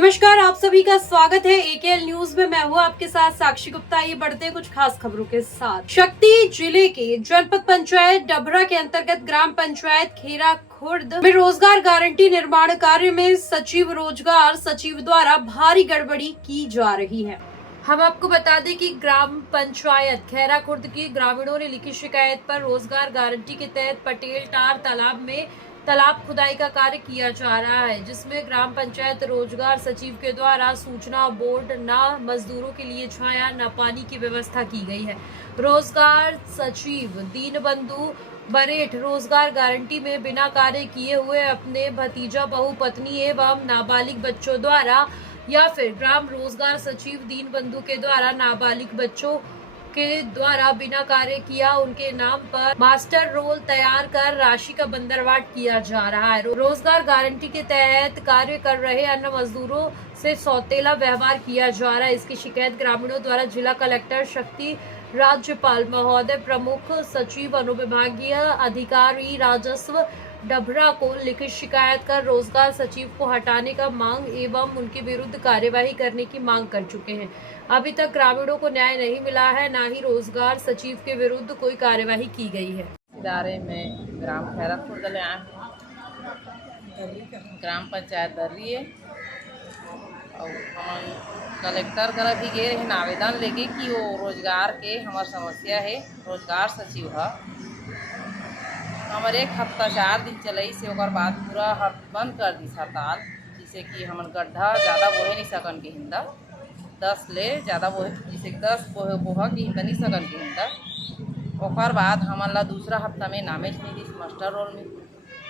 नमस्कार, आप सभी का स्वागत है एकेएल न्यूज में। मैं हूँ आपके साथ साक्षी गुप्ता। ये बढ़ते हैं कुछ खास खबरों के साथ। शक्ति जिले के जनपद पंचायत डभरा के अंतर्गत ग्राम पंचायत खेरा खुर्द में रोजगार गारंटी निर्माण कार्य में सचिव रोजगार सचिव द्वारा भारी गड़बड़ी की जा रही है। हम आपको बता दें कि ग्राम पंचायत खेरा खुर्द की ग्रामीणों ने लिखी शिकायत पर रोजगार गारंटी के तहत पटेल टार तालाब में तालाब खुदाई का कार्य किया जा रहा है, जिसमें ग्राम पंचायत रोजगार सचिव के द्वारा सूचना बोर्ड न मजदूरों के लिए छाया न पानी की व्यवस्था की गई है। रोजगार सचिव दीनबंधु बरेठ रोजगार गारंटी में बिना कार्य किए हुए अपने भतीजा बहु पत्नी एवं नाबालिग बच्चों द्वारा या फिर ग्राम रोजगार सचिव दीनबंधु के द्वारा नाबालिग बच्चों के द्वारा बिना कार्य किया उनके नाम पर मास्टर रोल तैयार कर राशि का बंदरवाट किया जा रहा है। रोजगार गारंटी के तहत कार्य कर रहे अन्य मजदूरों से सौतेला व्यवहार किया जा रहा है। इसकी शिकायत ग्रामीणों द्वारा जिला कलेक्टर शक्ति राज्यपाल महोदय, प्रमुख सचिव अनुविभागीय अधिकारी राजस्व डभरा को लिखित शिकायत कर रोजगार सचिव को हटाने का मांग एवं उनके विरुद्ध कार्यवाही करने की मांग कर चुके हैं। अभी तक ग्रामीणों को न्याय नहीं मिला है, न ही रोजगार सचिव के विरुद्ध कोई कार्यवाही की गई है। इदारे में ग्राम खेरा खुर्द ले आए ग्राम पंचायत दर्री है और हम कलेक्टर कर भी गए रहे आवेदन लेके कि वो रोजगार के हमार समस्या है। रोजगार सचिव है हमारे 1 हफ्ता 4 दिन चलई से ओकर बाद पूरा बंद कर दी हड़ताल, जिससे कि हमन गड्ढा ज़्यादा बोहे नहीं सकन के हिंदा 10 ले ज़्यादा बोहे, जिसे 10 बोहा के नहीं सकन के हिंदा। ओकर बाद हमन ला दूसरा हफ्ता में नामेज नहीं दी मास्टर रोल में